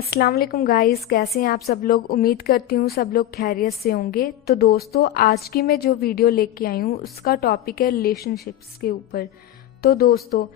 अस्सलाम वालेकुम गाइस, कैसे हैं आप सब लोग। उम्मीद करती हूँ सब लोग खैरियत से होंगे। तो दोस्तों, आज की मैं जो वीडियो लेके आई हूँ उसका टॉपिक है रिलेशनशिप्स के ऊपर। तो दोस्तों,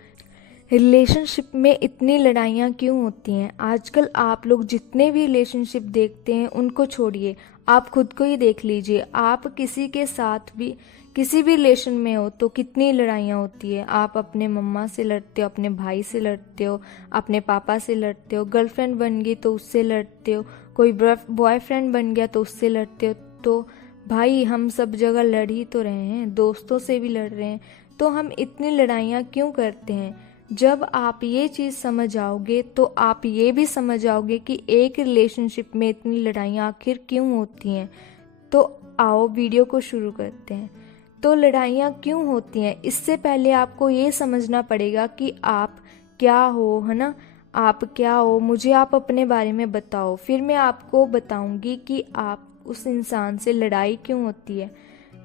रिलेशनशिप में इतनी लड़ाइयाँ क्यों होती हैं आजकल। आप लोग जितने भी रिलेशनशिप देखते हैं उनको छोड़िए, आप खुद को ही देख लीजिए। आप किसी के साथ भी किसी भी रिलेशन में हो तो कितनी लड़ाइयाँ होती है। आप अपने मम्मा से लड़ते हो, अपने भाई से लड़ते हो, अपने पापा से लड़ते हो, गर्लफ्रेंड बन गई तो उससे लड़ते हो, कोई बॉयफ्रेंड बन गया तो उससे लड़ते हो। तो भाई, हम सब जगह लड़ ही तो रहे हैं, दोस्तों से भी लड़ रहे हैं। तो हम इतनी लड़ाइयाँ क्यों करते हैं। जब आप ये चीज़ समझ आओगे तो आप ये भी समझ आओगे कि एक रिलेशनशिप में इतनी लड़ाइयाँ आखिर क्यों होती हैं। तो आओ वीडियो को शुरू करते हैं। तो लड़ाइयाँ क्यों होती हैं, इससे पहले आपको ये समझना पड़ेगा कि आप क्या हो, है ना। आप क्या हो, मुझे आप अपने बारे में बताओ, फिर मैं आपको बताऊंगी कि आप उस इंसान से लड़ाई क्यों होती है।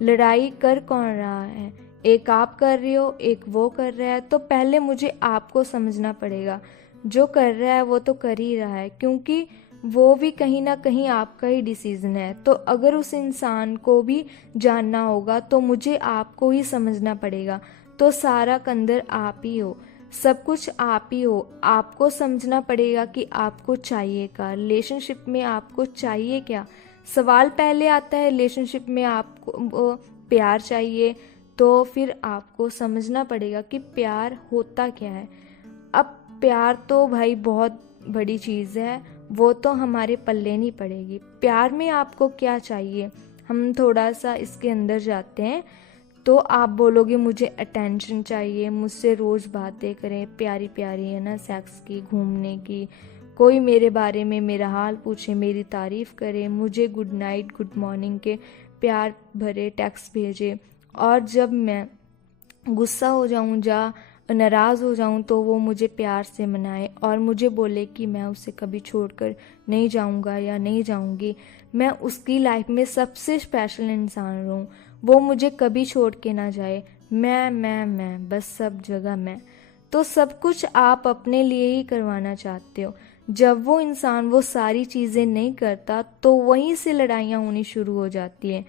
लड़ाई कर कौन रहा है, एक आप कर रहे हो, एक वो कर रहा है। तो पहले मुझे आपको समझना पड़ेगा। जो कर रहा है वो तो कर ही रहा है, क्योंकि वो भी कहीं ना कहीं आपका ही डिसीजन है। तो अगर उस इंसान को भी जानना होगा तो मुझे आपको ही समझना पड़ेगा। तो सारा कंदर आप ही हो, सब कुछ आप ही हो। आपको समझना पड़ेगा कि आपको चाहिए क्या रिलेशनशिप में, आपको चाहिए क्या। सवाल पहले आता है रिलेशनशिप में आपको प्यार चाहिए, तो फिर आपको समझना पड़ेगा कि प्यार होता क्या है। अब प्यार तो भाई बहुत बड़ी चीज़ है, वो तो हमारे पल्ले नहीं पड़ेगी। प्यार में आपको क्या चाहिए, हम थोड़ा सा इसके अंदर जाते हैं। तो आप बोलोगे मुझे अटेंशन चाहिए, मुझसे रोज़ बातें करें प्यारी प्यारी, है ना, सेक्स की, घूमने की, कोई मेरे बारे में मेरा हाल पूछे, मेरी तारीफ़ करे, मुझे गुड नाइट गुड मॉर्निंग के प्यार भरे टेक्स्ट भेजे। और जब मैं गुस्सा हो जाऊं या नाराज़ हो जाऊं तो वो मुझे प्यार से मनाए और मुझे बोले कि मैं उसे कभी छोड़कर नहीं जाऊंगा या नहीं जाऊंगी। मैं उसकी लाइफ में सबसे स्पेशल इंसान रहूं, वो मुझे कभी छोड़ के ना जाए। मैं बस सब जगह मैं। तो सब कुछ आप अपने लिए ही करवाना चाहते हो। जब वो इंसान वो सारी चीज़ें नहीं करता तो वहीं से लड़ाइयाँ होनी शुरू हो जाती हैं।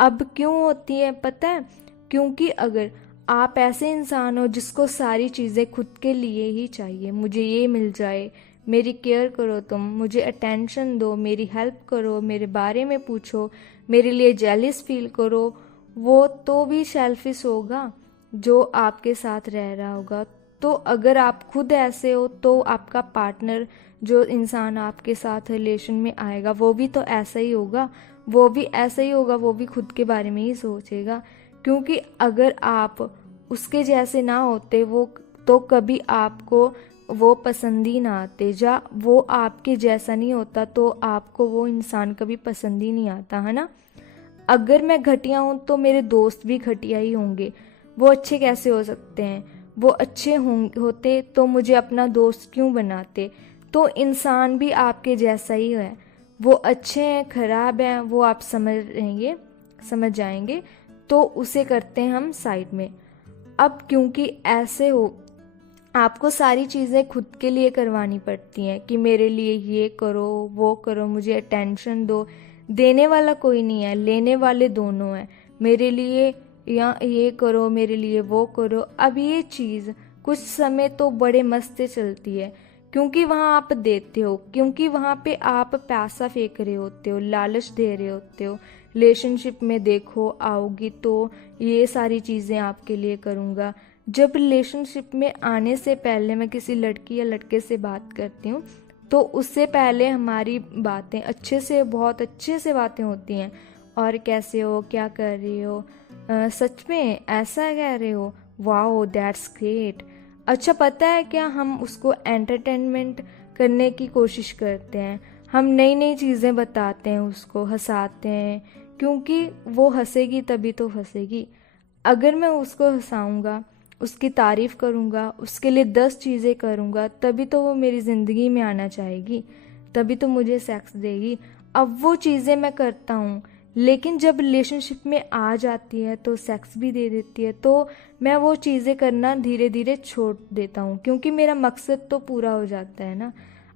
अब क्यों होती है पता है, क्योंकि अगर आप ऐसे इंसान हो जिसको सारी चीज़ें खुद के लिए ही चाहिए, मुझे ये मिल जाए, मेरी केयर करो, तुम मुझे अटेंशन दो, मेरी हेल्प करो, मेरे बारे में पूछो, मेरे लिए जेलिस फील करो, वो तो भी सेल्फिश होगा जो आपके साथ रह रहा होगा। तो अगर आप खुद ऐसे हो तो आपका पार्टनर, जो इंसान आपके साथ रिलेशन में आएगा, वो भी तो ऐसा ही होगा, वो भी ऐसा ही होगा, वो भी खुद के बारे में ही सोचेगा। क्योंकि अगर आप उसके जैसे ना होते वो, तो कभी आपको वो पसंद ही ना आते। जा वो आपके जैसा नहीं होता तो आपको वो इंसान कभी पसंद ही नहीं आता, है ना। अगर मैं घटिया हूँ तो मेरे दोस्त भी घटिया ही होंगे। वो अच्छे कैसे हो सकते हैं, वो अच्छे होते तो मुझे अपना दोस्त क्यों बनाते। तो इंसान भी आपके जैसा ही है, वो अच्छे हैं खराब हैं वो आप समझ जाएंगे। तो उसे करते हैं हम साइड में। अब क्योंकि ऐसे हो, आपको सारी चीज़ें खुद के लिए करवानी पड़ती हैं कि मेरे लिए ये करो वो करो, मुझे अटेंशन दो। देने वाला कोई नहीं है, लेने वाले दोनों हैं। मेरे लिए या ये करो, मेरे लिए वो करो। अब ये चीज़ कुछ समय तो बड़े मस्त से चलती है, क्योंकि वहाँ आप देते हो, क्योंकि वहाँ पे आप पैसा फेंक रहे होते हो, लालच दे रहे होते हो। रिलेशनशिप में देखो आओगी तो ये सारी चीज़ें आपके लिए करूँगा। जब रिलेशनशिप में आने से पहले मैं किसी लड़की या लड़के से बात करती हूँ तो उससे पहले हमारी बातें अच्छे से, बहुत अच्छे से बातें होती हैं। और कैसे हो, क्या कर रही हो, सच में ऐसा कह रहे हो, वाओ दैट्स ग्रेट। अच्छा पता है क्या, हम उसको एंटरटेनमेंट करने की कोशिश करते हैं। हम नई नई चीज़ें बताते हैं, उसको हंसाते हैं, क्योंकि वो हंसेगी तभी तो फंसेगी। अगर मैं उसको हंसाऊंगा, उसकी तारीफ करूंगा, उसके लिए 10 चीज़ें करूंगा, तभी तो वो मेरी ज़िंदगी में आना चाहेगी, तभी तो मुझे सेक्स देगी। अब वो चीज़ें मैं करता हूँ, लेकिन जब रिलेशनशिप में आ जाती है तो सेक्स भी दे देती है, तो मैं वो चीज़ें करना धीरे धीरे छोड़ देता हूँ, क्योंकि मेरा मकसद तो पूरा हो जाता है ना।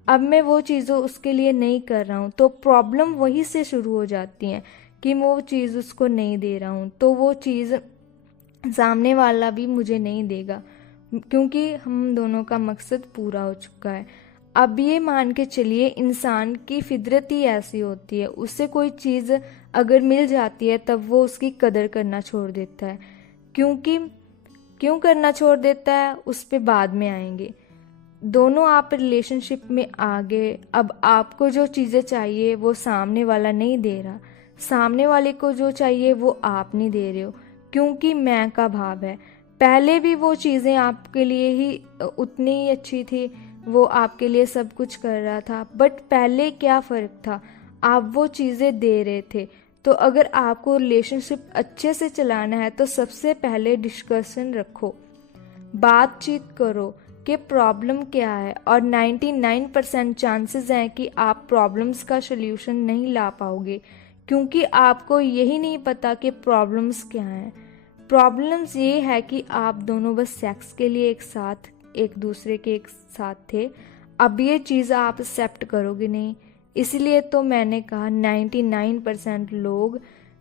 अब मैं वो चीज़ें उसके लिए नहीं कर रहा हूँ, तो प्रॉब्लम वहीं से शुरू हो जाती हैं कि मैं वो चीज़ उसको नहीं दे रहा हूँ, तो वो चीज़ सामने वाला भी मुझे नहीं देगा, क्योंकि हम दोनों का मकसद पूरा हो चुका है। अब ये मान के चलिए, इंसान की फितरत ही ऐसी होती है, उससे कोई चीज़ अगर मिल जाती है तब वो उसकी कदर करना छोड़ देता है। क्योंकि क्यों करना छोड़ देता है, उस पे बाद में आएंगे। दोनों आप रिलेशनशिप में आ गए, अब आपको जो चीज़ें चाहिए वो सामने वाला नहीं दे रहा, सामने वाले को जो चाहिए वो आप नहीं दे रहे हो, क्योंकि मैं का भाव है। पहले भी वो चीज़ें आपके लिए ही उतनी ही अच्छी थी, वो आपके लिए सब कुछ कर रहा था, बट पहले क्या फ़र्क था, आप वो चीज़ें दे रहे थे। तो अगर आपको रिलेशनशिप अच्छे से चलाना है तो सबसे पहले डिस्कशन रखो, बातचीत करो कि प्रॉब्लम क्या है, और 99% चांसेस हैं कि आप प्रॉब्लम्स का सल्यूशन नहीं ला पाओगे, क्योंकि आपको यही नहीं पता कि प्रॉब्लम्स क्या हैं। प्रॉब्लम्स ये है कि आप दोनों बस सेक्स के लिए एक दूसरे के एक साथ थे, अब ये चीज़ आप एक्सेप्ट करोगे नहीं। इसलिए तो मैंने कहा 99% लोग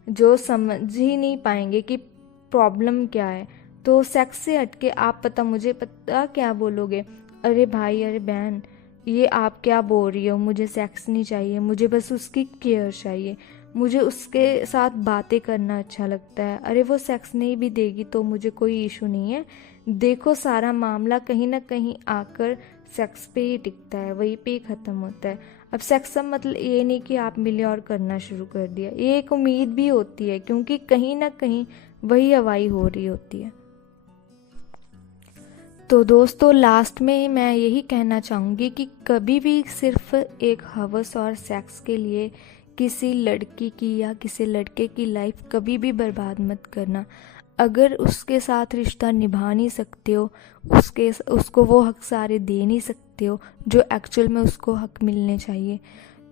जो समझ ही नहीं पाएंगे कि प्रॉब्लम क्या है, तो सेक्स से हटके आप मुझे पता क्या बोलोगे, अरे भाई अरे बहन ये आप क्या बोल रही हो, मुझे सेक्स नहीं चाहिए, मुझे बस उसकी केयर चाहिए, मुझे उसके साथ बातें करना अच्छा लगता है। अरे वो सेक्स नहीं भी देगी तो मुझे कोई इशू नहीं है। देखो सारा मामला कहीं ना कहीं आकर सेक्स पे ही टिकता है, वहीं पे ही ख़त्म होता है। अब सेक्स का मतलब ये नहीं कि आप मिले और करना शुरू कर दिया, ये एक उम्मीद भी होती है, क्योंकि कहीं ना कहीं वही हवाई हो रही होती है। तो दोस्तों लास्ट में मैं यही कहना चाहूँगी कि कभी भी सिर्फ एक हवस और सेक्स के लिए किसी लड़की की या किसी लड़के की लाइफ कभी भी बर्बाद मत करना। अगर उसके साथ रिश्ता निभा नहीं सकते हो, उसको वो हक सारे दे नहीं सकते हो जो एक्चुअल में उसको हक मिलने चाहिए,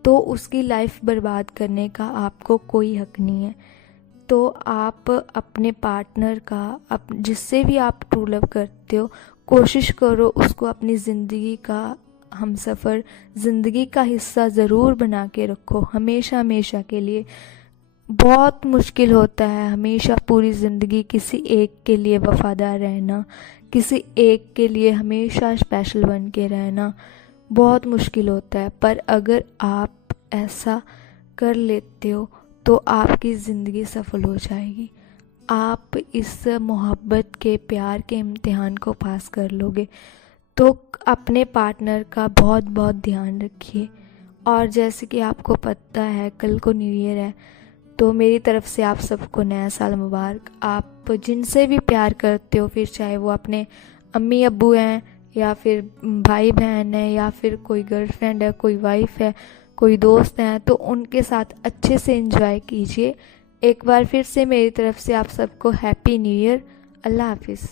तो उसकी लाइफ बर्बाद करने का आपको कोई हक नहीं है। तो आप अपने पार्टनर का जिससे भी आप ट्रू लव करते हो, कोशिश करो उसको अपनी ज़िंदगी का हमसफ़र, ज़िंदगी का हिस्सा ज़रूर बना के रखो, हमेशा हमेशा के लिए। बहुत मुश्किल होता है हमेशा पूरी ज़िंदगी किसी एक के लिए वफ़ादार रहना, किसी एक के लिए हमेशा स्पेशल बन के रहना, बहुत मुश्किल होता है। पर अगर आप ऐसा कर लेते हो तो आपकी ज़िंदगी सफल हो जाएगी, आप इस मोहब्बत के प्यार के इम्तिहान को पास कर लोगे। तो अपने पार्टनर का बहुत बहुत ध्यान रखिए। और जैसे कि आपको पता है कल को न्यू ईयर है, तो मेरी तरफ से आप सबको नया साल मुबारक। आप जिनसे भी प्यार करते हो, फिर चाहे वो अपने अम्मी अब्बू हैं या फिर भाई बहन है या फिर कोई गर्लफ्रेंड है, कोई वाइफ है, कोई दोस्त हैं, तो उनके साथ अच्छे से एंजॉय कीजिए। एक बार फिर से मेरी तरफ से आप सबको हैप्पी न्यू ईयर। अल्लाह हाफिज़।